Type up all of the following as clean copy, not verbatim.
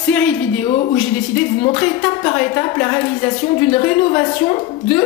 série de vidéos où j'ai décidé de vous montrer étape par étape la réalisation d'une rénovation de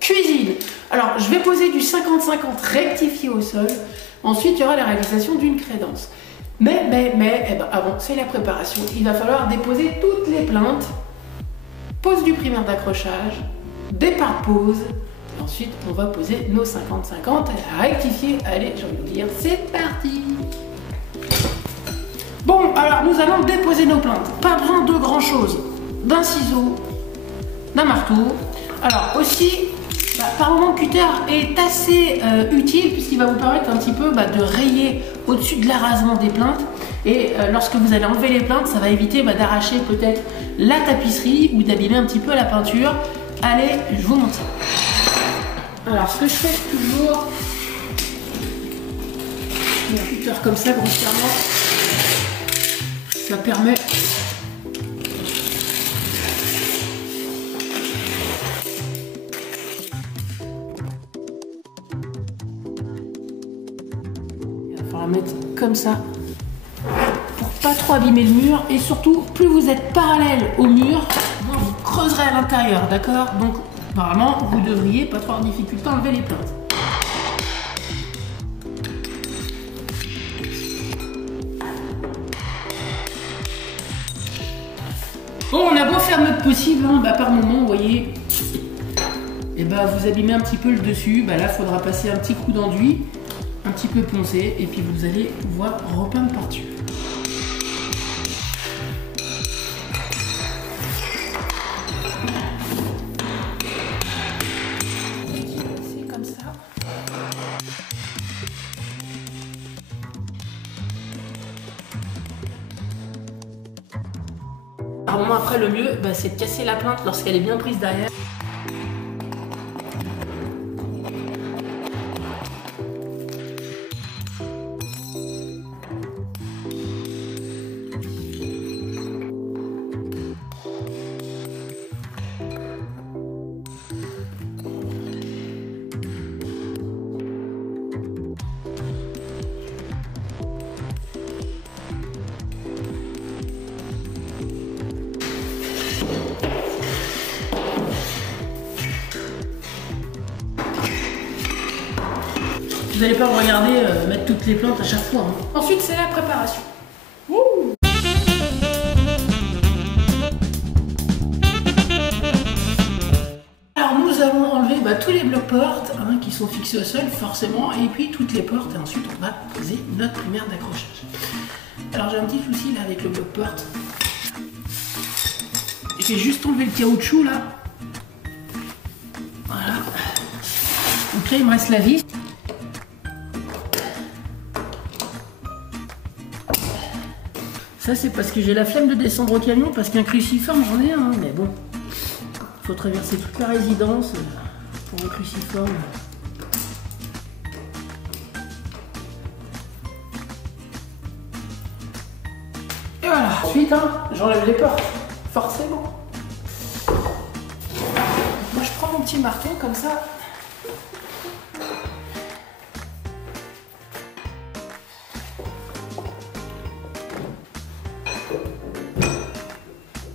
cuisine. Alors, je vais poser du 50-50 rectifié au sol. Ensuite, il y aura la réalisation d'une crédence. Mais, eh ben, avant, c'est la préparation. Il va falloir déposer toutes les plaintes. Pose du primaire d'accrochage, départ de pose. Ensuite, on va poser nos 50-50 à rectifier. Allez, j'ai envie de vous dire, c'est parti! Bon, alors nous allons déposer nos plaintes. Pas besoin de grand chose. D'un ciseau, d'un marteau. Alors aussi, par moment, le cutter est assez utile puisqu'il va vous permettre un petit peu de rayer au-dessus de l'arasement des plaintes. Et lorsque vous allez enlever les plaintes, ça va éviter d'arracher peut-être la tapisserie ou d'abîmer un petit peu la peinture. Allez, je vous montre ça. Alors, ce que je fais toujours, un cutter comme ça, grossièrement, ça permet il va falloir mettre comme ça pour pas trop abîmer le mur, et surtout plus vous êtes parallèle au mur, vous creuserez à l'intérieur, d'accord? Donc normalement vous devriez pas trop avoir de difficulté à enlever les plaintes. Bon, on a beau faire notre possible, par moment, vous voyez, vous abîmez un petit peu le dessus. Là, il faudra passer un petit coup d'enduit, un petit peu poncé, et puis vous allez pouvoir repeindre par-dessus. C'est comme ça. Par moment, après, le mieux, c'est de casser la plainte lorsqu'elle est bien prise derrière. Vous n'allez pas vous regarder mettre toutes les plantes à chaque fois. Ensuite, c'est la préparation. Ouh. Alors, nous allons enlever tous les blocs portes qui sont fixés au sol, forcément, et puis toutes les portes. Et ensuite, on va poser notre primaire d'accrochage. Alors, j'ai un petit souci là avec le bloc porte. J'ai juste enlevé le caoutchouc là. Voilà. Donc là, il me reste la vis. Ça, c'est parce que j'ai la flemme de descendre au camion, parce qu'un cruciforme, j'en ai un, mais bon. Il faut traverser toute la résidence pour un cruciforme. Et voilà. Ensuite, j'enlève les portes, forcément. Moi, je prends mon petit marteau, comme ça.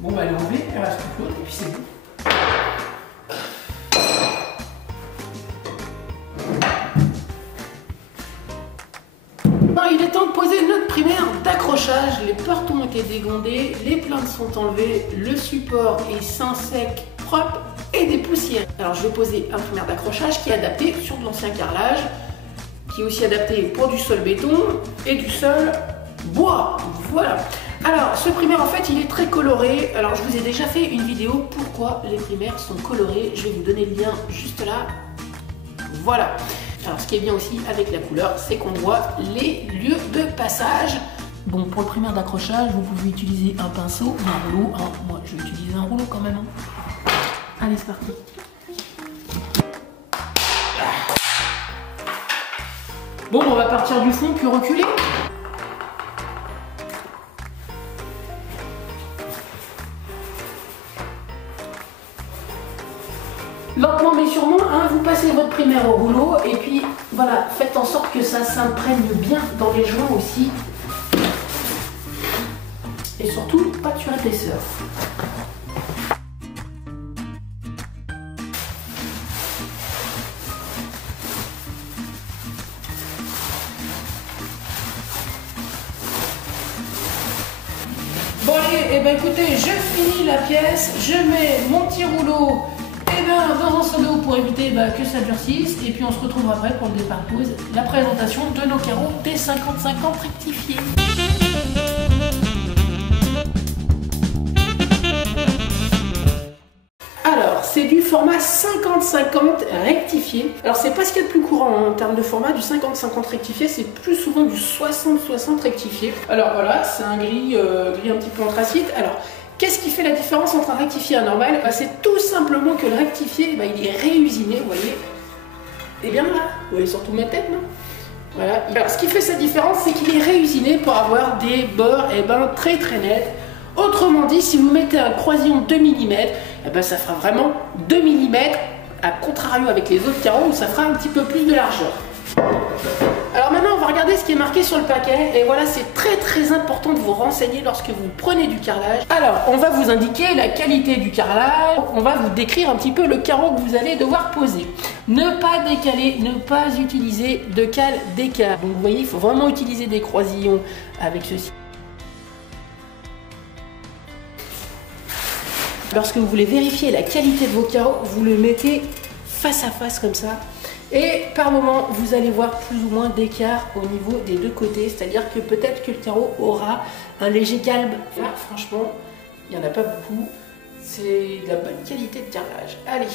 Bon, elle est enlevée, elle reste toute l'autre, et puis c'est bon. Il est temps de poser notre primaire d'accrochage. Les portes ont été dégondées, les plaintes sont enlevées, le support est sain, sec, propre et dépoussiéré. Alors je vais poser un primaire d'accrochage qui est adapté sur de l'ancien carrelage, qui est aussi adapté pour du sol béton et du sol bois. Voilà. Alors, ce primaire, en fait, il est très coloré. Alors, je vous ai déjà fait une vidéo pourquoi les primaires sont colorés. Je vais vous donner le lien juste là. Voilà. Alors, ce qui est bien aussi avec la couleur, c'est qu'on voit les lieux de passage. Bon, pour le primaire d'accrochage, vous pouvez utiliser un pinceau ou un rouleau. Moi, je vais utiliser un rouleau quand même. Allez, c'est parti. Bon, on va partir du fond, puis reculer. Lentement mais sûrement, vous passez votre primaire au rouleau et puis voilà, faites en sorte que ça s'imprègne bien dans les joints aussi. Et surtout, pas de sur épaisseur. Bon allez, eh ben écoutez, je finis la pièce, je mets mon petit rouleau dans un seau d'eau pour éviter que ça durcisse, et puis on se retrouve après pour le départ pose, la présentation de nos carreaux des 50-50 rectifiés. Alors, c'est du format 50-50 rectifié. Alors, c'est pas ce qu'il y a de plus courant en termes de format, du 50-50 rectifié, c'est plus souvent du 60-60 rectifié. Alors voilà, c'est un gris un petit peu anthracite. Alors, qu'est-ce qui fait la différence entre un rectifié et un normal? C'est tout simplement que le rectifié, il est réusiné, vous voyez. Et bien là, vous voyez surtout ma tête, non? Voilà. Alors, ce qui fait sa différence, c'est qu'il est réusiné pour avoir des bords très très nets. Autrement dit, si vous mettez un croisillon 2 mm, ça fera vraiment 2 mm, à contrario avec les autres carreaux où ça fera un petit peu plus de largeur. Alors maintenant, on va regarder ce qui est marqué sur le paquet. Et voilà, c'est très très important de vous renseigner lorsque vous prenez du carrelage. Alors, on va vous indiquer la qualité du carrelage. On va vous décrire un petit peu le carreau que vous allez devoir poser. Ne pas décaler, ne pas utiliser de cale d'écart. Donc vous voyez, il faut vraiment utiliser des croisillons avec ceci. Lorsque vous voulez vérifier la qualité de vos carreaux, vous le mettez face à face comme ça. Et par moment, vous allez voir plus ou moins d'écart au niveau des deux côtés. C'est-à-dire que peut-être que le carreau aura un léger galbe. Là, franchement, il n'y en a pas beaucoup. C'est de la bonne qualité de carrelage. Allez!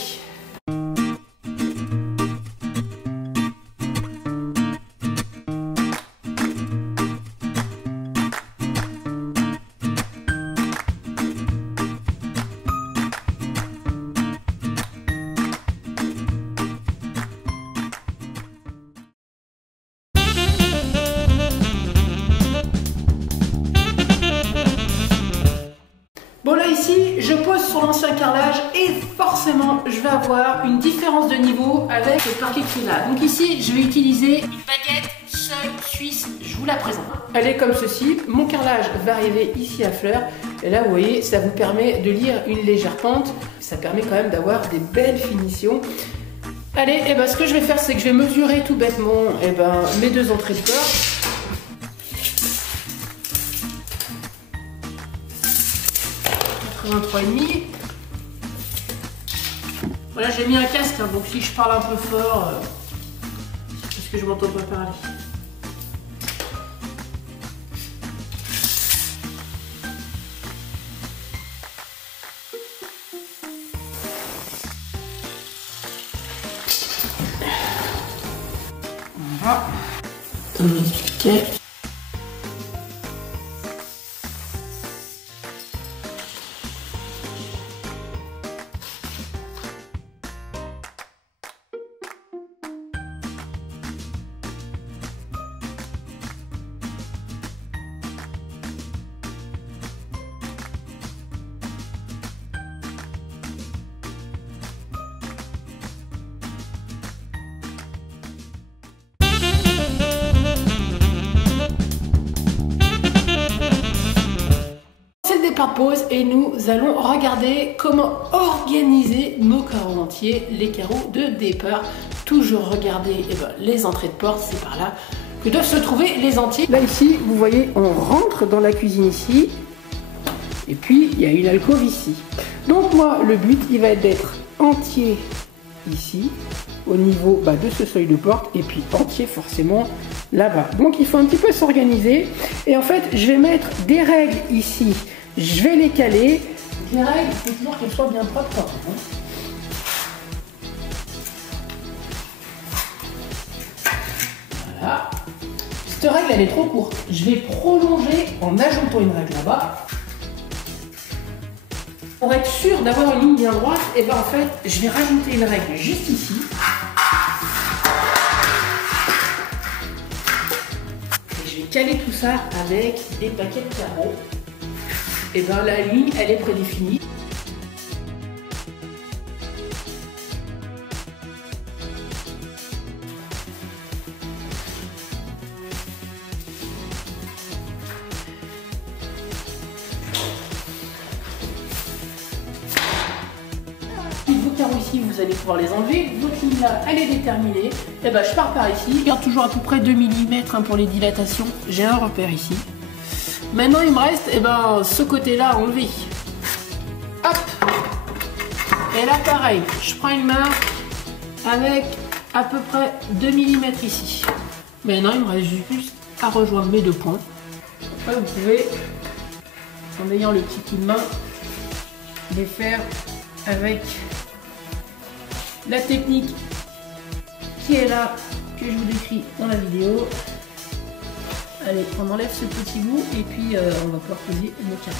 Bon là ici, je pose sur l'ancien carrelage et forcément je vais avoir une différence de niveau avec le parquet qui est là. Donc ici, je vais utiliser une baguette seuil suisse, je vous la présente. Elle est comme ceci, mon carrelage va arriver ici à fleur. Et là vous voyez, ça vous permet de lire une légère pente. Ça permet quand même d'avoir des belles finitions. Allez, ce que je vais faire, c'est que je vais mesurer tout bêtement mes deux entrées de porte. Un 3,5. Voilà, j'ai mis un casque, donc si je parle un peu fort, c'est parce que je m'entends pas parler. Voilà. Comme j'expliquais. Pause et nous allons regarder comment organiser nos carreaux entiers, les carreaux de départ. Toujours regarder les entrées de porte, c'est par là que doivent se trouver les entiers. Là ici, vous voyez, on rentre dans la cuisine ici, et puis il y a une alcôve ici. Donc moi, le but, il va être d'être entier ici, au niveau de ce seuil de porte, et puis entier forcément là-bas. Donc il faut un petit peu s'organiser, et en fait, je vais mettre des règles ici. Je vais les caler. Les règles, il faut toujours qu'elles soient bien propres. Voilà. Cette règle, elle est trop courte. Je vais prolonger en ajoutant une règle là-bas. Pour être sûr d'avoir une ligne bien droite, en fait, je vais rajouter une règle juste ici. Et je vais caler tout ça avec des paquets de carreaux. La ligne, elle est prédéfinie. aussi, vous allez pouvoir les enlever. Votre ligne là, elle est déterminée. Et ben, je pars par ici. Je garde toujours à peu près 2 mm pour les dilatations. J'ai un repère ici. Maintenant, il me reste ce côté-là à enlever. Hop. Et là, pareil, je prends une marque avec à peu près 2 mm ici. Maintenant, il me reste juste à rejoindre mes 2 points. Après, vous pouvez, en ayant le petit coup de main, les faire avec la technique qui est là, que je vous décris dans la vidéo. Allez, on enlève ce petit bout et puis on va pouvoir poser nos carrés.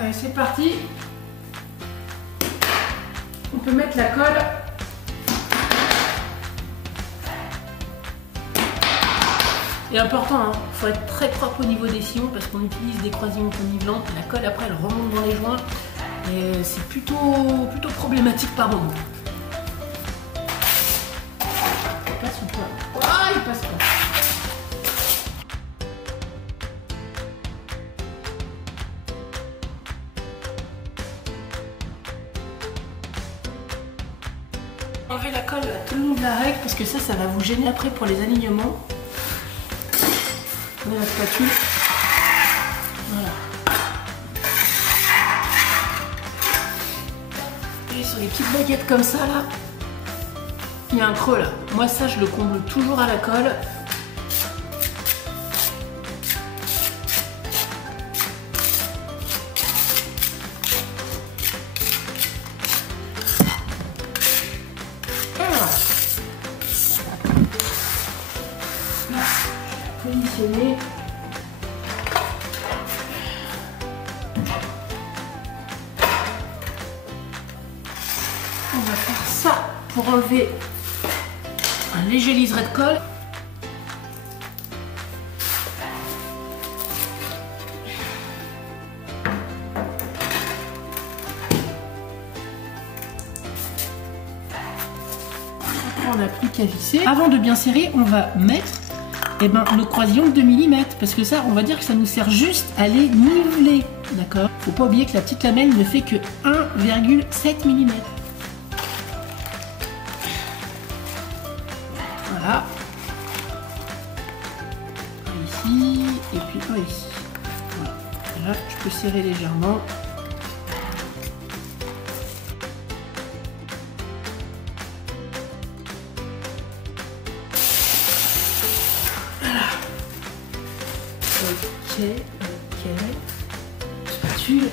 Allez, c'est parti. On peut mettre la colle. Et important, il faut être très propre au niveau des sillons parce qu'on utilise des croisillons ponivlants. La colle après elle remonte dans les joints et c'est plutôt problématique par moment. Il passe ou pas? Ah, il passe pas. Enlevez la colle tout le long de la règle parce que ça va vous gêner après pour les alignements. Prenez la spatule. Voilà. Et sur les petites baguettes comme ça là, il y a un creux là. Moi ça je le comble toujours à la colle. Positionner. On va faire ça pour enlever un léger liseré de colle. On n'a plus qu'à visser. Avant de bien serrer, on va mettre le croisillon de 2 mm parce que ça, on va dire que ça nous sert juste à les niveler, d'accord? Faut pas oublier que la petite lamelle ne fait que 1,7 mm. Voilà. Un ici et puis un ici. Voilà. Là, je peux serrer légèrement. Ok. Spatule.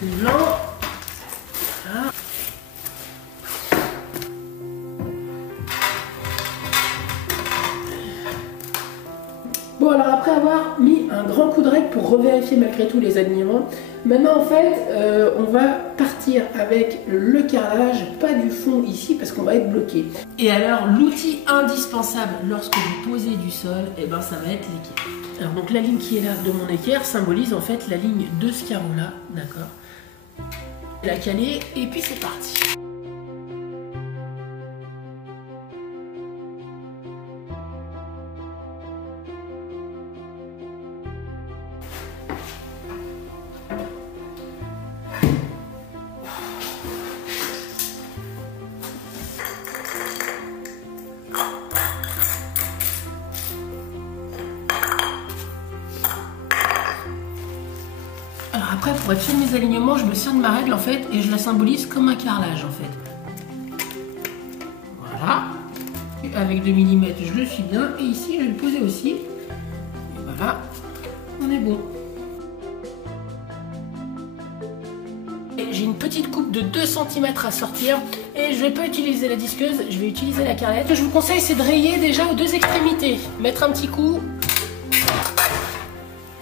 Blanc. Voilà. Bon, alors après avoir mis un grand coup de règle pour revérifier malgré tout les alignements, maintenant en fait on va partir avec le carrelage, pas du fond ici parce qu'on va être bloqué. Et alors l'outil indispensable lorsque vous posez du sol, ça va être l'équerre. Alors donc la ligne qui est là de mon équerre symbolise en fait la ligne de ce carreau là, d'accord? La caler et puis c'est parti. Alors après, pour être sûr de mes alignements, je me sers de ma règle en fait et je la symbolise comme un carrelage en fait. Voilà. Et avec 2 mm, je le suis bien. Et ici, je vais le poser aussi. Et voilà, on est bon. J'ai une petite coupe de 2 cm à sortir et je ne vais pas utiliser la disqueuse, je vais utiliser la carrelette. Ce que je vous conseille, c'est de rayer déjà aux 2 extrémités. Mettre un petit coup.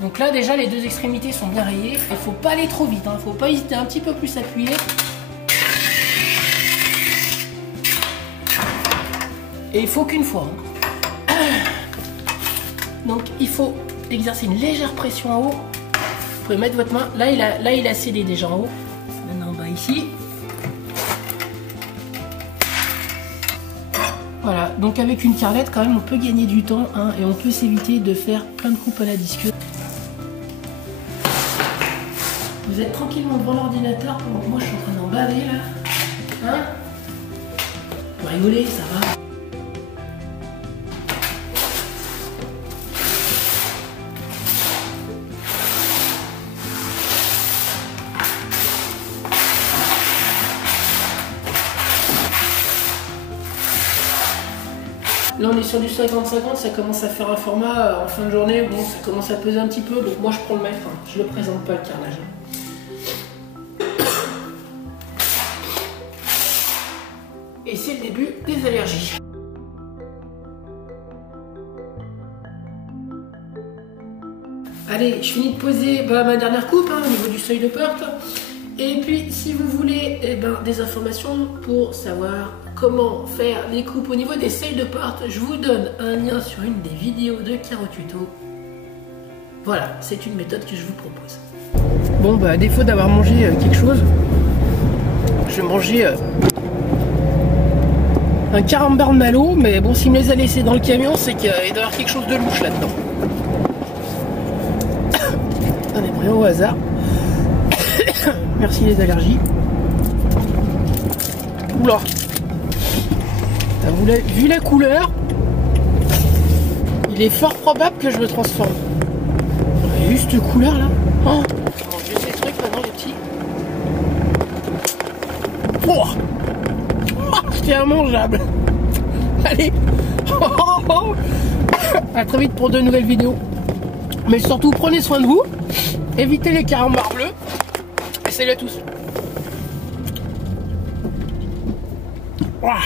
Donc là déjà les 2 extrémités sont bien rayées. Il ne faut pas aller trop vite, il ne faut pas hésiter un petit peu plus à appuyer. Et il faut qu'une fois. Donc il faut exercer une légère pression en haut. Vous pouvez mettre votre main. Là il a scellé déjà en haut. Maintenant on va ici. Voilà, donc avec une carrelette quand même on peut gagner du temps hein, et on peut s'éviter de faire plein de coupes à la disqueuse. Vous êtes tranquillement devant l'ordinateur pendant que moi je suis en train d'en baver là. Hein? Vous rigolez, ça va. Là on est sur du 50-50, ça commence à faire un format en fin de journée, bon ça commence à peser un petit peu, donc moi je prends le maître, hein. Je le présente pas le carrelage. Et c'est le début des allergies. Allez, je finis de poser ma dernière coupe hein, au niveau du seuil de porte. Et puis si vous voulez des informations pour savoir comment faire les coupes au niveau des seuils de porte, je vous donne un lien sur une des vidéos de Caro Tuto. Voilà, c'est une méthode que je vous propose. Bon bah à défaut d'avoir mangé quelque chose, je vais manger un carambar malo, mais bon s'il me les a laissés dans le camion, c'est qu'il doit y avoir quelque chose de louche là-dedans. On est pris au hasard. Merci les allergies. Oula. Vous l'avez vu la couleur, il est fort probable que je me transforme. Vous avez vu cette couleur là? Oh, je vais ces trucs maintenant les petits. Oh, c'est immangeable. Allez. À très vite pour de nouvelles vidéos. Mais surtout prenez soin de vous. Évitez les carambars bleus. Et salut à tous. Ouah.